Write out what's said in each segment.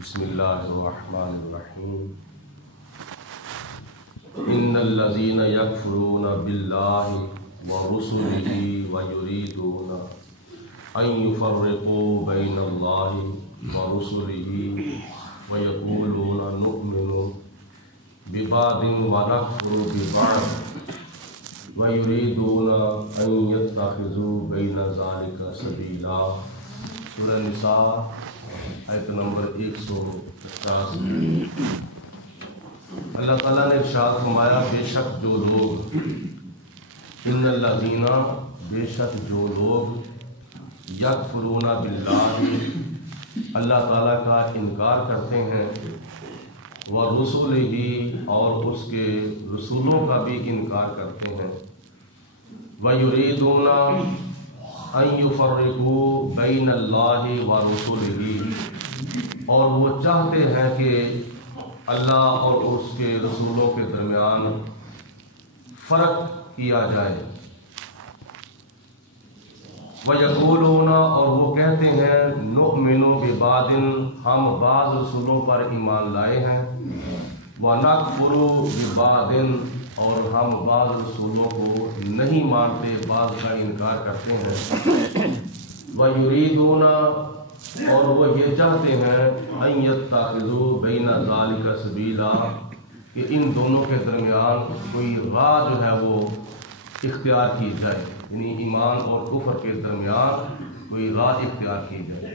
بسم اللہ الرحمن الرحیم ان الذین یکفرون باللہ ورسلہ ویریدون ان یفرقوا بین اللہ ورسلہ ویقولون نؤمن ببعض ونکفر ببعض ویریدون ان یتخذوا بین ذلک سبیلا۔ سورہ نساء آیت نمبر 150۔ اللہ تعالیٰ نے ارشاد فرمایا بے شک جو لوگ ان الذین بے شک جو لوگ یکفرون باللہ اللہ تعالیٰ کا انکار کرتے ہیں ورسلہ اور اس کے رسولوں کا بھی انکار کرتے ہیں ویریدون ان یفرقوا بین اللہ ورسلہ اور وہ چاہتے ہیں کہ اللہ اور اس کے رسولوں کے درمیان فرق کیا جائے۔ وَيَقُولُونَ اور وہ کہتے ہیں نُؤْمِنُ بِبَعْضٍ ہم بعض رسولوں پر ایمان لائے ہیں، وَنَكْفُرُ بِبَعْضٍ اور ہم بعض رسولوں کو نہیں مانتے، بعض کا انکار کرتے ہیں۔ وَيُرِيدُونَ اور وہ یہ چاہتے ہیں ان یتخذوا بین ذالک سبیلا کہ ان دونوں کے درمیان کوئی راہ جو ہے وہ اختیار کی جائے، یعنی ایمان اور کفر کے درمیان کوئی راہ اختیار کی جائے۔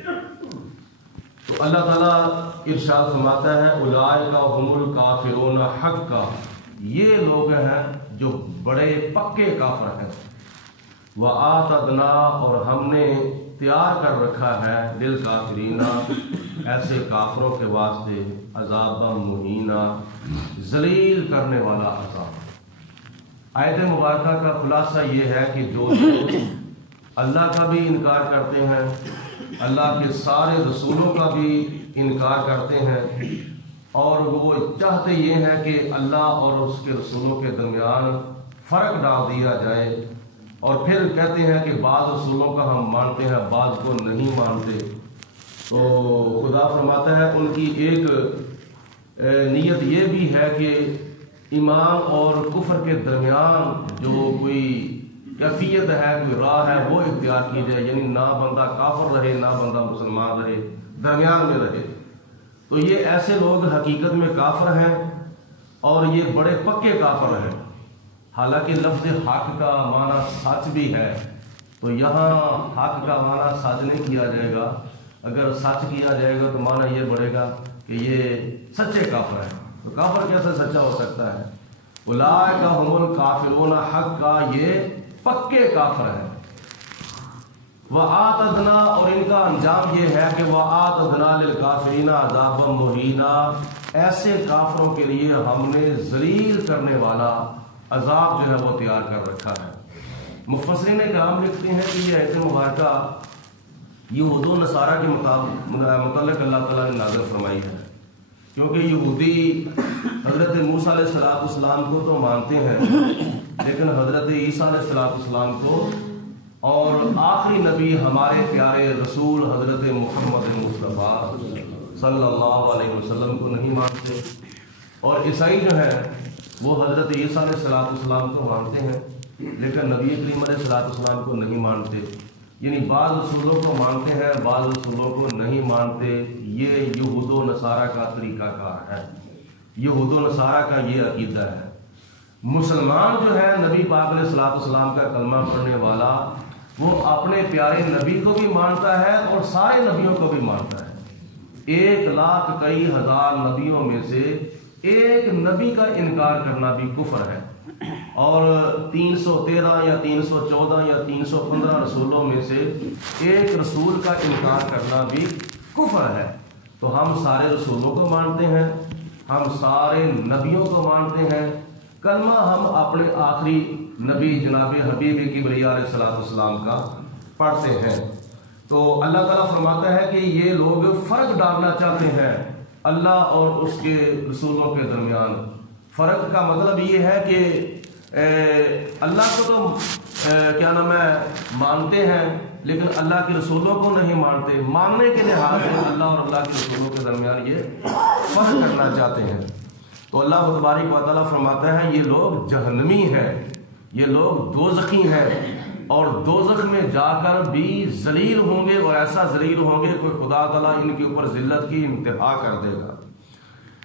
تو اللہ تعالیٰ ارشاد فرماتا ہے اولئک هم الکافرون حقا، یہ لوگ ہیں جو بڑے پکے کافر ہیں۔ وَآتَدْنَا اور ہم نے تیار کر رکھا ہے للکافرین ایسے کافروں کے واسطے عذابا مہینا ذلیل کرنے والا عذاب۔ آیت مبارکہ کا خلاصہ یہ ہے کہ جو لوگ اللہ کا بھی انکار کرتے ہیں، اللہ کے سارے رسولوں کا بھی انکار کرتے ہیں، اور وہ چاہتے یہ ہے کہ اللہ اور اس کے رسولوں کے درمیان فرق ڈال دیا جائے، اور پھر کہتے ہیں کہ بعض رسولوں کا ہم مانتے ہیں بعض کو نہیں مانتے، تو خدا فرماتا ہے ان کی ایک نیت یہ بھی ہے کہ ایمان اور کفر کے درمیان جو کوئی کیفیت ہے، کوئی راہ ہے، وہ اختیار کی جائے، یعنی نہ بندہ کافر رہے نہ بندہ مسلمان رہے، درمیان میں رہے۔ تو یہ ایسے لوگ حقیقت میں کافر ہیں اور یہ بڑے پکے کافر ہیں۔ حالانکہ لفظ حق کا معنی سچ بھی ہے، تو یہاں حق کا معنی سچ نہیں کیا جائے گا، اگر سچ کیا جائے گا تو معنی یہ بڑھے گا کہ یہ سچے کافر ہیں۔ تو کافر کیسے سچا ہو سکتا ہے؟ اولئک هم الکافرون حقا، یہ پکے کافر ہیں۔ وَآتَدْنَا اور ان کا انجام یہ ہے کہ وَآتَدْنَا لِلْكَافِرِينَ عَذَابًا مُهِينًا ایسے کافروں کے لیے ہم نے ذلیل کرنے والا عذاب جو ہے وہ تیار کر رکھا ہے۔ مفسرین کرام لکھتے ہیں کہ یہ آیت مبارکہ یہود و نصارہ کے متعلق اللہ تعالیٰ نے نازل فرمائی ہے، کیونکہ یہودی حضرت موسیٰ علیہ السلام کو تو مانتے ہیں، لیکن حضرت عیسیٰ علیہ السلام کو اور آخری نبی ہمارے پیارے رسول حضرت محمد مصطفیٰ صلی اللہ علیہ وسلم کو نہیں مانتے، اور عیسائی جو ہے وہ حضرت عیسیٰ علیہ السلام کو مانتے ہیں لیکن نبی کریم علیہ السلام کو نہیں مانتے، یعنی بعض رسولوں کو مانتے ہیں بعض رسولوں کو نہیں مانتے۔ یہ یہود و نصارہ کا طریقہ کار ہے، یہود و نصارہ کا یہ عقیدہ ہے۔ مسلمان جو ہے نبی پاک علیہ السلام کا کلمہ پڑھنے والا، وہ اپنے پیارے نبی کو بھی مانتا ہے اور سارے نبیوں کو بھی مانتا ہے۔ 1,00,000 کئی ہزار نبیوں میں سے ایک نبی کا انکار کرنا بھی کفر ہے، اور 313 یا 314 یا 315 رسولوں میں سے ایک رسول کا انکار کرنا بھی کفر ہے۔ تو ہم سارے رسولوں کو مانتے ہیں، ہم سارے نبیوں کو مانتے ہیں، کلمہ ہم اپنے آخری نبی جناب حبیب کبریاء علیہ السلام کا پڑھتے ہیں۔ تو اللہ تعالیٰ فرماتا ہے کہ یہ لوگ فرق ڈالنا چاہتے ہیں اللہ اور اس کے رسولوں کے درمیان۔ فرق کا مطلب یہ ہے کہ اللہ کو تو کیا نام ہے مانتے ہیں، لیکن اللہ کے رسولوں کو نہیں مانتے. ماننے کے لحاظ سے اللہ اور اللہ کے رسولوں کے درمیان یہ فرق کرنا چاہتے ہیں. تو اللہ تبارک و تعالیٰ فرماتا ہے یہ لوگ جہنمی ہیں, یہ لوگ دوزخی ہیں, اور دوزخ میں جا کر بھی ذلیل ہوں گے, اور ایسا ذلیل ہوں گے کوئی خدا تعالیٰ ان کے اوپر ذلت کی انتہا کر دے گا.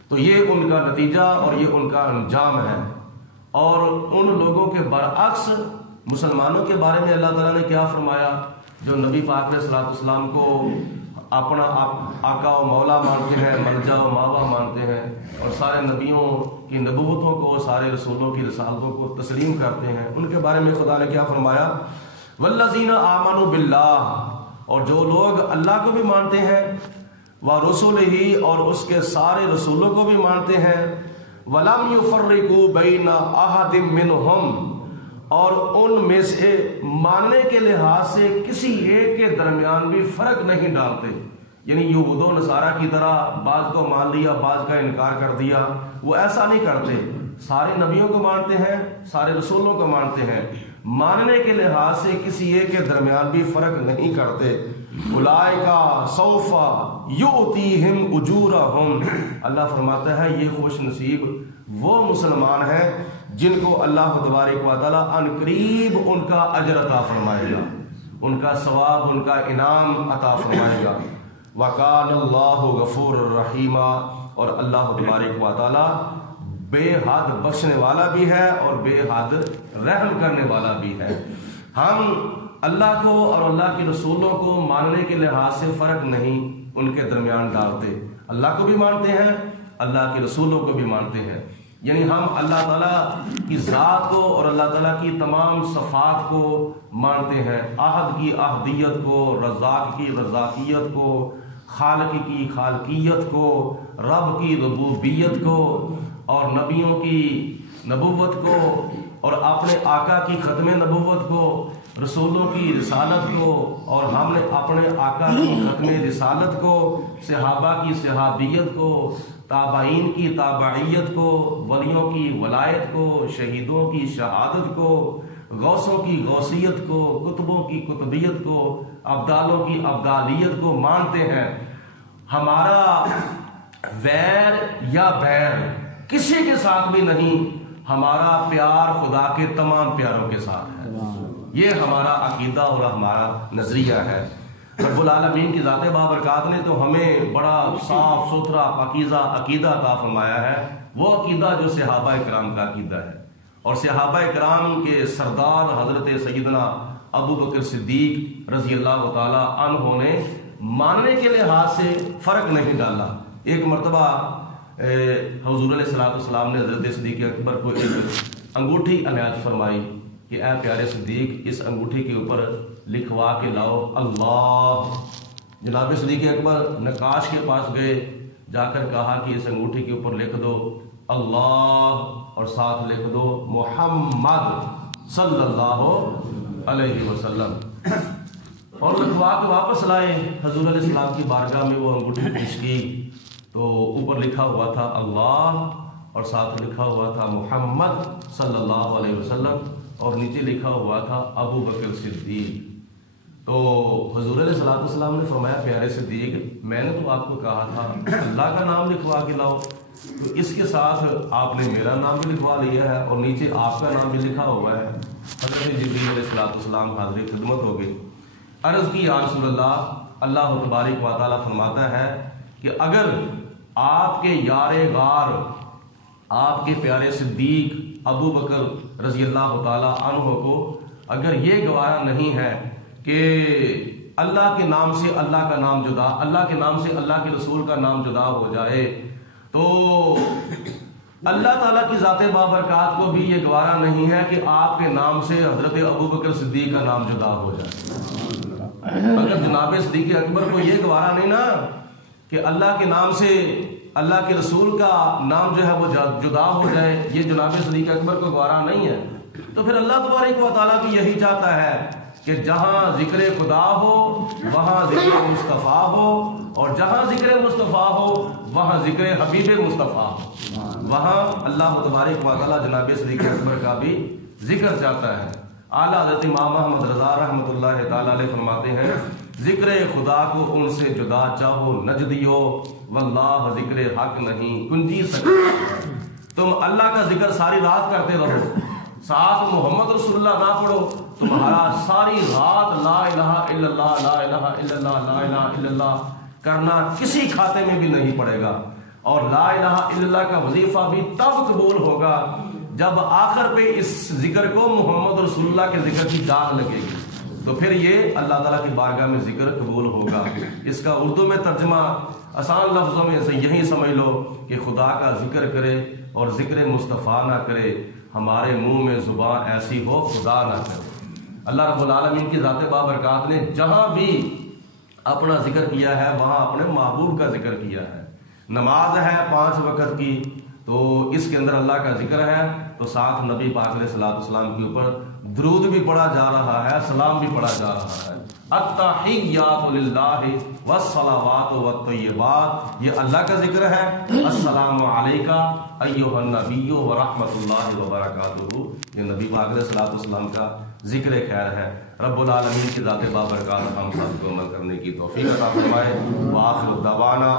تو یہ ان کا نتیجہ اور یہ ان کا انجام ہے. اور ان لوگوں کے برعکس مسلمانوں کے بارے میں اللہ تعالیٰ نے کیا فرمایا؟ جو نبی پاک علیہ الصلوۃ والسلام کو اپنا آقا و مولا مانتے ہیں, ملجا و ماوا مانتے ہیں, اور سارے نبیوں کی نبوتوں کو, سارے رسولوں کی رسالتوں کو تسلیم کرتے ہیں, ان کے بارے میں خدا نے کیا فرمایا؟ والذین آمنوا باللہ, اور جو لوگ اللہ کو بھی مانتے ہیں, ورسلہ, اور اس کے سارے رسولوں کو بھی مانتے ہیں, ولم یفرقوا بین احد منہم, اور ان میں سے ماننے کے لحاظ سے کسی ایک کے درمیان بھی فرق نہیں ڈالتے. یعنی یہود و نصارہ کی طرح بعض کو مان لیا, بعض کا انکار کر دیا, وہ ایسا نہیں کرتے. سارے نبیوں کو مانتے ہیں, سارے رسولوں کو مانتے ہیں, ماننے کے لحاظ سے کسی ایک کے درمیان بھی فرق نہیں کرتے. اولئک سوف یؤتیہم اجورہم, اللہ فرماتا ہے یہ خوش نصیب وہ مسلمان ہیں جن کو اللہ تبارک و تعالیٰ ان قریب ان کا اجر عطا فرمائے گا, ان کا ثواب, ان کا انعام عطا فرمائے گا. وَقَانَ اللَّهُ غَفُورٌ رَحِيمًا, اور اللہ تبارک و تعالیٰ بے حد بخشنے والا بھی ہے اور بے حد رحم کرنے والا بھی ہے. ہم اللہ کو اور اللہ کے رسولوں کو ماننے کے لحاظ سے فرق نہیں ان کے درمیان ڈالتے. اللہ کو بھی مانتے ہیں, اللہ کے رسولوں کو بھی مانتے ہیں. یعنی ہم اللہ تعالیٰ کی ذات کو اور اللہ تعالیٰ کی تمام صفات کو مانتے ہیں, احد کی احدیت کو, رزاق کی رزاقیت کو, خالق کی خالقیت کو, رب کی ربوبیت کو, اور نبیوں کی نبوت کو, اور اپنے آقا کی ختم نبوت کو, رسولوں کی رسالت کو, اور ہم نے اپنے آقا کی ختم رسالت کو, صحابہ کی صحابیت کو, تابعین کی تابعیت کو, ولیوں کی ولایت کو, شہیدوں کی شہادت کو, غوثوں کی غوثیت کو, کتبوں کی کتبیت کو, ابدالوں کی ابدالیت کو مانتے ہیں. ہمارا ویر یا بیر کسی کے ساتھ بھی نہیں, ہمارا پیار خدا کے تمام پیاروں کے ساتھ ہے. یہ ہمارا عقیدہ اور ہمارا نظریہ ہے. رب العالمین کی ذات بابرکات نے تو ہمیں بڑا صاف ستھرا پاکیزہ عقیدہ عطا فرمایا ہے, وہ عقیدہ جو صحابہ کرام کا عقیدہ ہے. اور صحابہ کرام کے سردار حضرت سیدنا ابو بکر صدیق رضی اللہ تعالی عنہ نے ماننے کے لحاظ سے فرق نہیں ڈالا. ایک مرتبہ حضور علیہ الصلوۃ والسلام نے حضرت صدیق اکبر کو ایک انگوٹھی عنایت فرمائی کہ اے پیارے صدیق, اس انگوٹھی کے اوپر لکھوا کے لاؤ اللہ. جناب صدیق اکبر نقاش کے پاس گئے, جا کر کہا کہ اس انگوٹھی کے اوپر لکھ دو اللہ اور ساتھ لکھ دو محمد صلی اللہ علیہ وسلم. اور لکھوا کے واپس لائے, حضور علیہ السلام کی بارگاہ میں وہ انگوٹھی پیش کی تو اوپر لکھا ہوا تھا اللہ اور ساتھ لکھا ہوا تھا محمد صلی اللہ علیہ وسلم, اور نیچے لکھا ہوا تھا ابو بکر صدیق. تو حضور علیہ الصلوۃ والسلام نے فرمایا پیارے صدیق, میں نے تو آپ کو کہا تھا اللہ کا نام لکھوا کے لاؤ, تو اس کے ساتھ آپ نے میرا نام بھی لکھوا لیا ہے اور نیچے آپ کا نام بھی لکھا ہوا ہے. حضرت جبریل علیہ الصلوۃ والسلام حاضر خدمت ہو گئی. عرض کی یا رسول اللہ, اللہ تبارک و تعالیٰ فرماتا ہے کہ اگر آپ کے یار غار, آپ کے پیارے صدیق ابو بکر رضی اللہ تعالیٰ عنہ کو اگر یہ گوارا نہیں ہے کہ اللہ کے نام سے اللہ کا نام جدا, اللہ کے نام سے اللہ کے رسول کا نام جدا ہو جائے, تو اللہ تعالیٰ کی ذات بابرکات کو بھی یہ گوارا نہیں ہے کہ آپ کے نام سے حضرت ابو بکر صدیق کا نام جدا ہو جائے. اگر جناب صدیق اکبر کو یہ گوارا نہیں نا کہ اللہ کے نام سے اللہ کے رسول کا نام جو ہے وہ جدا ہو جائے, یہ جناب صدیق اکبر کو گوارا نہیں ہے, تو پھر اللہ تبارک و تعالیٰ بھی یہی چاہتا ہے کہ جہاں ذکر خدا ہو وہاں ذکر مصطفیٰ ہو, اور جہاں ذکر مصطفیٰ ہو وہاں ذکر حبیب مصطفیٰ ہو. وہاں اللہ تبارک و تعالیٰ جناب صدیق اکبر کا بھی ذکر چاہتا ہے. اعلیٰ حضرت امام احمد رضا رحمۃ اللہ تعالی علیہ فرماتے ہیں ذکر خدا کو ان سے جدا چاہو نجدیو واللہ ذکر حق نہیں کنجی سکتا۔ تم اللہ کا ذکر ساری رات کرتے رہو، ساتھ محمد رسول اللہ نہ پڑھو، تمہارا ساری رات لا الہ الا اللہ لا الہ الا اللہ لا الہ الا اللہ کرنا کسی کھاتے میں بھی نہیں پڑے گا۔ اور لا الہ الا اللہ کا وظیفہ بھی تب قبول ہوگا جب آخر پہ اس ذکر کو محمد رسول اللہ کے ذکر کی جان لگے گی، تو پھر یہ اللہ تعالیٰ کی بارگاہ میں ذکر قبول ہوگا۔ اس کا اردو میں ترجمہ آسان لفظوں میں سے یہی سمجھ لو کہ خدا کا ذکر کرے اور ذکر مصطفیٰ نہ کرے، ہمارے منہ میں زبان ایسی ہو خدا نہ کرے۔ اللہ رب العالمین کی ذات بابرکات نے جہاں بھی اپنا ذکر کیا ہے وہاں اپنے محبوب کا ذکر کیا ہے۔ نماز ہے 5 وقت کی تو اس کے اندر اللہ کا ذکر ہے، تو ساتھ نبی پاک علیہ الصلوۃ والسلام کے اوپر درود بھی پڑھا جا رہا ہے، سلام بھی پڑھا جا رہا ہے۔ التحیات للہ والصلوات والطیبات، یہ اللہ کا ذکر ہے۔ السلام علیکہ ایھا النبی ورحمۃ اللہ وبرکاتہ، یہ نبی پاک علیہ الصلوۃ والسلام کا ذکر خیر ہے۔ رب العالمین کی ذات بابرکات ہم سب کو عمل کرنے کی توفیق عطا فرمائے۔ وآخر دعوانا